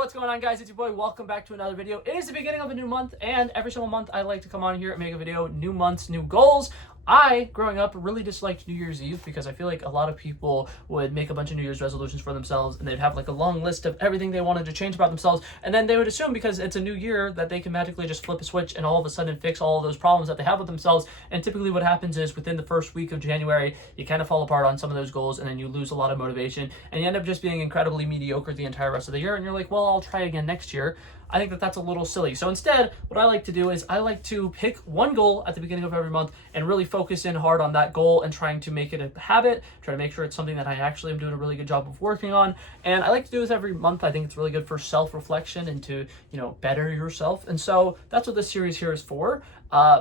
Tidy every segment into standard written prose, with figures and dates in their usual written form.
what's going on, guys? It's your boy. Welcome back to another video. It is the beginning of a new month, and every single month I like to come on here and make a video. New months, new goals. I, growing up, really disliked New Year's Eve because I feel like a lot of people would make a bunch of New Year's resolutions for themselves and they'd have like a long list of everything they wanted to change about themselves, and then they would assume because it's a new year that they can magically just flip a switch and all of a sudden fix all of those problems that they have with themselves. And typically what happens is within the first week of January, you kind of fall apart on some of those goals and then you lose a lot of motivation and you end up just being incredibly mediocre the entire rest of the year, and you're like, well, I'll try again next year. I think that that's a little silly. So instead, what I like to do is I like to pick one goal at the beginning of every month and really focus in hard on that goal and trying to make it a habit, try to make sure it's something that I actually am doing a really good job of working on. And I like to do this every month. I think it's really good for self-reflection and to, better yourself. And so that's what this series here is for.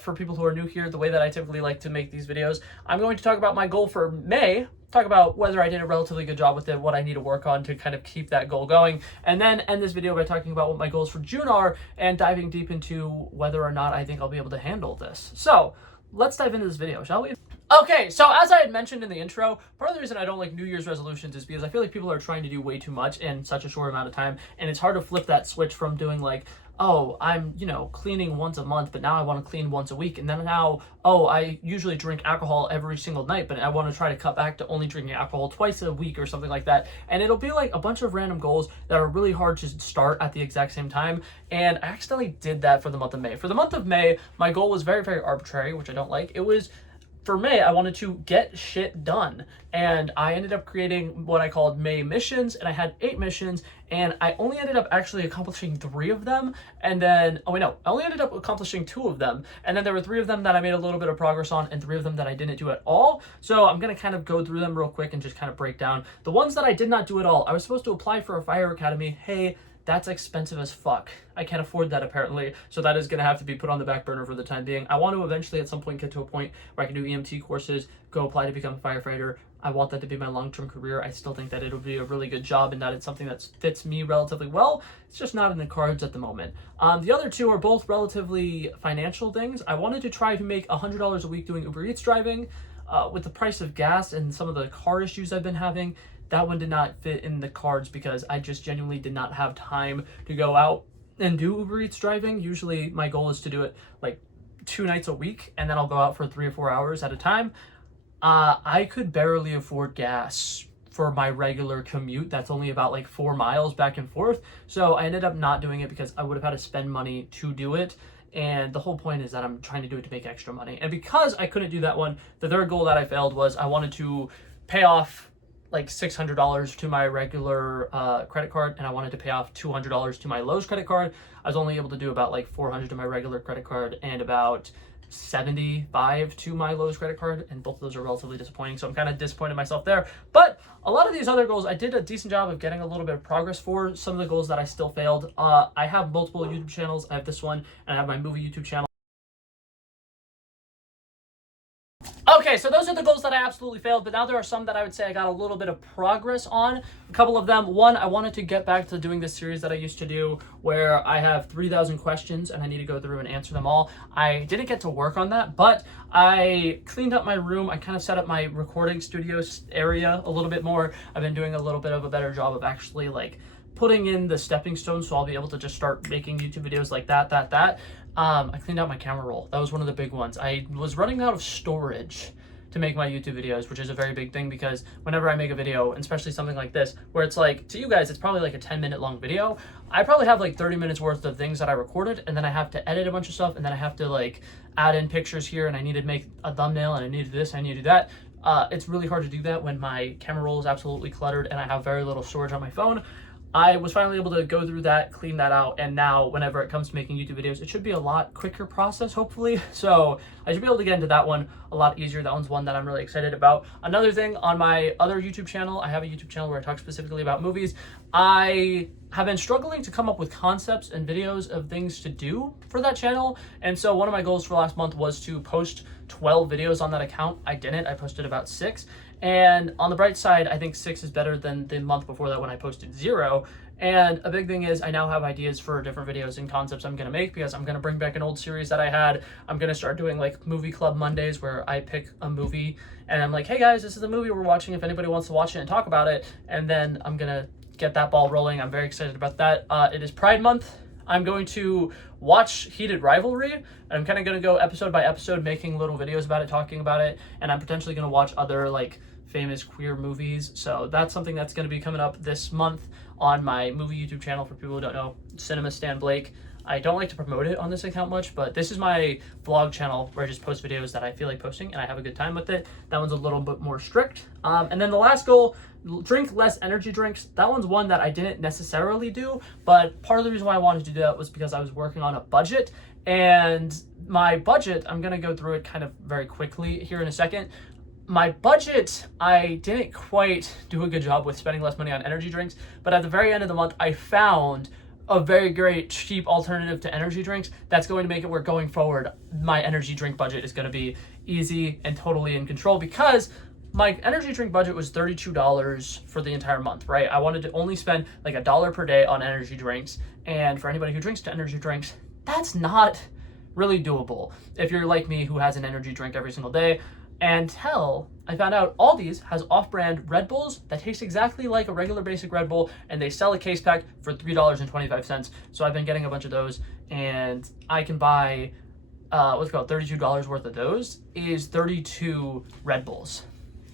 For people who are new here, the way that I typically like to make these videos, I'm going to talk about my goal for May, talk about whether I did a relatively good job with it, what I need to work on to kind of keep that goal going, and then end this video by talking about what my goals for June are and diving deep into whether or not I think I'll be able to handle this. So let's dive into this video, shall we? Okay, so as I had mentioned in the intro, part of the reason I don't like New Year's resolutions is because I feel like people are trying to do way too much in such a short amount of time, and it's hard to flip that switch from doing like, oh, I'm, cleaning once a month, but now I want to clean once a week. And then now, oh, I usually drink alcohol every single night, but I want to try to cut back to only drinking alcohol twice a week or something like that. And it'll be like a bunch of random goals that are really hard to start at the exact same time. And I accidentally did that for the month of May. For the month of May, my goal was very, very arbitrary, which I don't like. It was, for May, I wanted to get shit done, and I ended up creating what I called May missions, and I had 8 missions, and I only ended up actually accomplishing 3 of them, and then, I only ended up accomplishing 2 of them, and then there were 3 of them that I made a little bit of progress on, and 3 of them that I didn't do at all. So I'm gonna kind of go through them real quick and just kind of break down the ones that I did not do at all. I was supposed to apply for a fire academy. Hey, that's expensive as fuck. I can't afford that apparently, so that is going to have to be put on the back burner for the time being. I want to eventually at some point get to a point where I can do EMT courses, go apply to become a firefighter. I want that to be my long-term career. I still think that it'll be a really good job and that it's something that fits me relatively well. It's just not in the cards at the moment. The other 2 are both relatively financial things. I wanted to try to make $100 a week doing Uber Eats driving. With the price of gas and some of the car issues I've been having, that one did not fit in the cards because I just genuinely did not have time to go out and do Uber Eats driving. Usually my goal is to do it like 2 nights a week, and then I'll go out for 3 or 4 hours at a time. I could barely afford gas for my regular commute. That's only about like 4 miles back and forth. So I ended up not doing it because I would have had to spend money to do it. And the whole point is that I'm trying to do it to make extra money. And because I couldn't do that one, the third goal that I failed was I wanted to pay off like $600 to my regular credit card, and I wanted to pay off $200 to my Lowe's credit card. I was only able to do about like $400 to my regular credit card and about $75 to my Lowe's credit card, and both of those are relatively disappointing, so I'm kind of disappointed in myself there. But a lot of these other goals I did a decent job of getting a little bit of progress for. Some of the goals that I still failed, I have multiple YouTube channels. I have this one and I have my movie YouTube channel. Okay, so those are the goals that I absolutely failed, but now there are some that I would say I got a little bit of progress on. A couple of them. One, I wanted to get back to doing this series that I used to do where I have 3,000 questions and I need to go through and answer them all. I didn't get to work on that, but I cleaned up my room. I kind of set up my recording studio area a little bit more. I've been doing a little bit of a better job of actually like putting in the stepping stones, so I'll be able to just start making YouTube videos like that. I cleaned out my camera roll. That was one of the big ones. I was running out of storage to make my YouTube videos, which is a very big thing because whenever I make a video, and especially something like this, where it's like, to you guys, it's probably like a 10-minute long video, I probably have like 30 minutes worth of things that I recorded, and then I have to edit a bunch of stuff, and then I have to like add in pictures here, and I need to make a thumbnail, and I need to do this, I need to do that. It's really hard to do that when my camera roll is absolutely cluttered and I have very little storage on my phone. I was finally able to go through that, clean that out, and now whenever it comes to making YouTube videos, it should be a lot quicker process, hopefully. So I should be able to get into that one a lot easier. That one's one that I'm really excited about. Another thing, on my other YouTube channel, I have a YouTube channel where I talk specifically about movies. I have been struggling to come up with concepts and videos of things to do for that channel. And so one of my goals for last month was to post 12 videos on that account. I didn't. I posted about 6. And on the bright side, I think 6 is better than the month before that when I posted 0. And a big thing is I now have ideas for different videos and concepts I'm going to make because I'm going to bring back an old series that I had. I'm going to start doing like movie club Mondays where I pick a movie and I'm like, hey guys, this is the movie we're watching if anybody wants to watch it and talk about it. And then I'm going to get that ball rolling. I'm very excited about that. It is Pride Month. I'm going to watch Heated Rivalry, and I'm kind of going to go episode by episode making little videos about it, talking about it, and I'm potentially going to watch other like famous queer movies. So that's something that's going to be coming up this month on my movie YouTube channel. For people who don't know, Cinema Stan Blake. I don't like to promote it on this account much, but this is my vlog channel where I just post videos that I feel like posting and I have a good time with it. That one's a little bit more strict. And then the last goal, drink less energy drinks. That one's one that I didn't necessarily do, but part of the reason why I wanted to do that was because I was working on a budget, and my budget, I'm gonna go through it kind of very quickly here in a second. My budget, I didn't quite do a good job with spending less money on energy drinks, but at the very end of the month, I found a very great cheap alternative to energy drinks that's going to make it where going forward my energy drink budget is going to be easy and totally in control, because my energy drink budget was $32 for the entire month, right? I wanted to only spend like $1 per day on energy drinks, and for anybody who drinks energy drinks, that's not really doable if you're like me who has an energy drink every single day. Until I found out Aldi's has off-brand Red Bulls that taste exactly like a regular basic Red Bull, and they sell a case pack for $3.25. So I've been getting a bunch of those, and I can buy what's called $32 worth of those is 32 Red Bulls,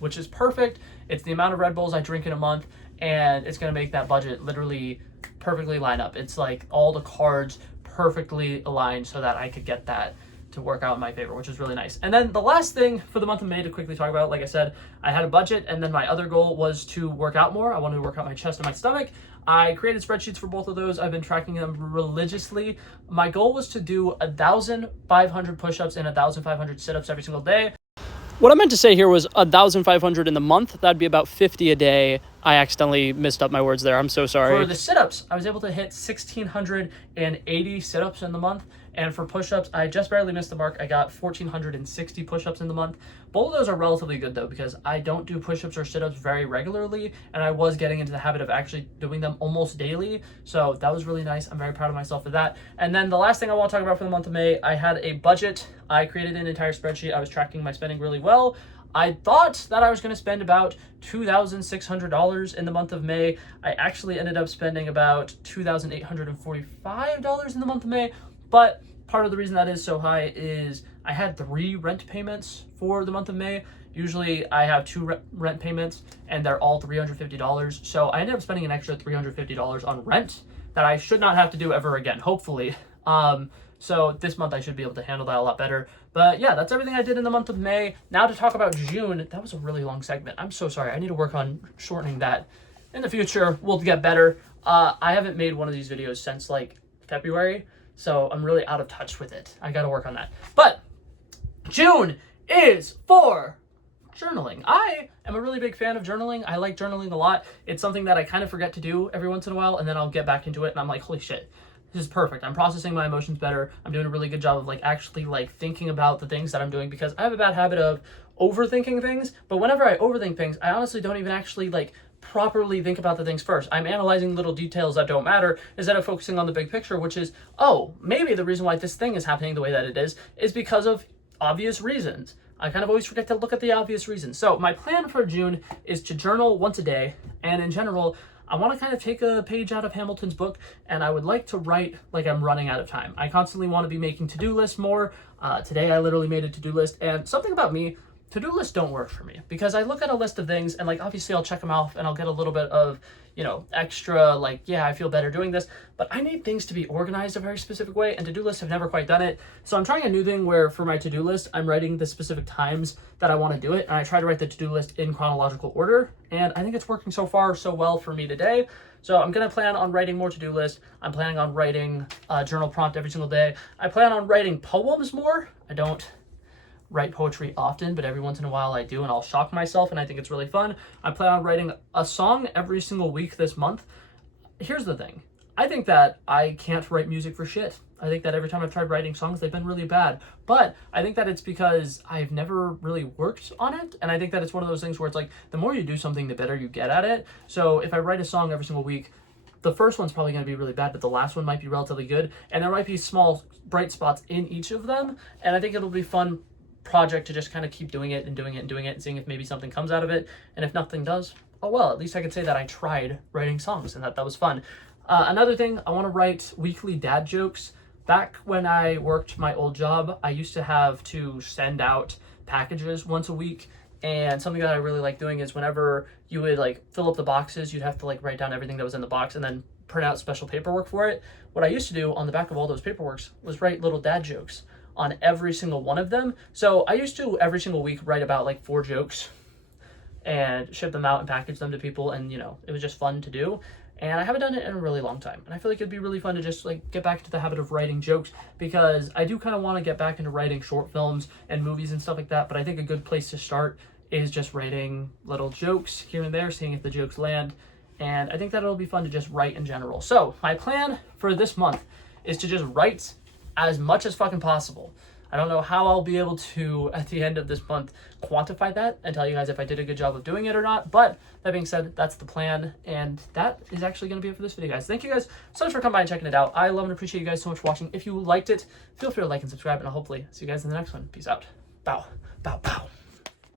which is perfect. It's the amount of Red Bulls I drink in a month, and it's gonna make that budget literally perfectly line up. It's like all the cards perfectly aligned so that I could get that to work out in my favor, which is really nice. And then the last thing for the month of May to quickly talk about, like I said, I had a budget, and then my other goal was to work out more. I wanted to work out my chest and my stomach. I created spreadsheets for both of those. I've been tracking them religiously. My goal was to do 1,500 push-ups and 1,500 sit-ups every single day. What I meant to say here was 1,500 in the month. That'd be about 50 a day. I accidentally missed up my words there. I'm so sorry. For the sit-ups, I was able to hit 1,680 sit-ups in the month. And for push-ups, I just barely missed the mark. I got 1,460 push-ups in the month. Both of those are relatively good though, because I don't do push-ups or sit-ups very regularly, and I was getting into the habit of actually doing them almost daily. So that was really nice. I'm very proud of myself for that. And then the last thing I want to talk about for the month of May, I had a budget. I created an entire spreadsheet. I was tracking my spending really well. I thought that I was going to spend about $2,600 in the month of May. I actually ended up spending about $2,845 in the month of May, but part of the reason that is so high is I had 3 rent payments for the month of May. Usually I have 2 rent payments, and they're all $350. So I ended up spending an extra $350 on rent that I should not have to do ever again, hopefully. So this month I should be able to handle that a lot better. But yeah, that's everything I did in the month of May. Now to talk about June. That was a really long segment. I'm so sorry. I need to work on shortening that. In the future, we'll get better. I haven't made one of these videos since like February, so I'm really out of touch with it. I gotta work on that. But June is for journaling. I am a really big fan of journaling. I like journaling a lot. It's something that I kind of forget to do every once in a while, and then I'll get back into it, and I'm like, holy shit, this is perfect. I'm processing my emotions better. I'm doing a really good job of like actually like thinking about the things that I'm doing, because I have a bad habit of overthinking things. But whenever I overthink things, I honestly don't even actually like properly think about the things first. I'm analyzing little details that don't matter instead of focusing on the big picture, which is, oh, maybe the reason why this thing is happening the way that it is because of obvious reasons. I kind of always forget to look at the obvious reasons. So my plan for June is to journal once a day, and in general, I want to kind of take a page out of Hamilton's book, and I would like to write like I'm running out of time. I constantly want to be making to-do lists more. Today I literally made a to-do list, and something about me, to-do lists don't work for me, because I look at a list of things and like obviously I'll check them off and I'll get a little bit of, you know, extra like, yeah, I feel better doing this, but I need things to be organized a very specific way, and to-do lists have never quite done it. So I'm trying a new thing where for my to-do list, I'm writing the specific times that I want to do it, and I try to write the to-do list in chronological order, and I think it's working so far so well for me today. So I'm going to plan on writing more to-do lists. I'm planning on writing a journal prompt every single day. I plan on writing poems more. I don't write poetry often, but every once in a while I do, and I'll shock myself, and I think it's really fun. I plan on writing a song every single week this month. Here's the thing. I think that I can't write music for shit. I think that every time I've tried writing songs, they've been really bad. But I think that it's because I've never really worked on it, and I think that it's one of those things where it's like, the more you do something, the better you get at it. So if I write a song every single week, the first one's probably going to be really bad, but the last one might be relatively good, and there might be small bright spots in each of them, and I think it'll be fun project to just kind of keep doing it and doing it and doing it and seeing if maybe something comes out of it. And if nothing does, oh well, at least I could say that I tried writing songs and that was fun. Another thing, I want to write weekly dad jokes. Back when I worked my old job, I used to have to send out packages once a week. And something that I really like doing is whenever you would like fill up the boxes, you'd have to like write down everything that was in the box and then print out special paperwork for it. What I used to do on the back of all those paperworks was write little dad jokes on every single one of them. So I used to every single week write about like 4 jokes and ship them out and package them to people, and you know, it was just fun to do. And I haven't done it in a really long time, and I feel like it'd be really fun to just like get back into the habit of writing jokes, because I do kind of want to get back into writing short films and movies and stuff like that. But I think a good place to start is just writing little jokes here and there, seeing if the jokes land. And I think that it'll be fun to just write in general. So my plan for this month is to just write as much as fucking possible. I don't know how I'll be able to, at the end of this month, quantify that and tell you guys if I did a good job of doing it or not. But that being said, that's the plan. And that is actually going to be it for this video, guys. Thank you guys so much for coming by and checking it out. I love and appreciate you guys so much for watching. If you liked it, feel free to like and subscribe, and I'll hopefully see you guys in the next one. Peace out. Bow. Bow, bow.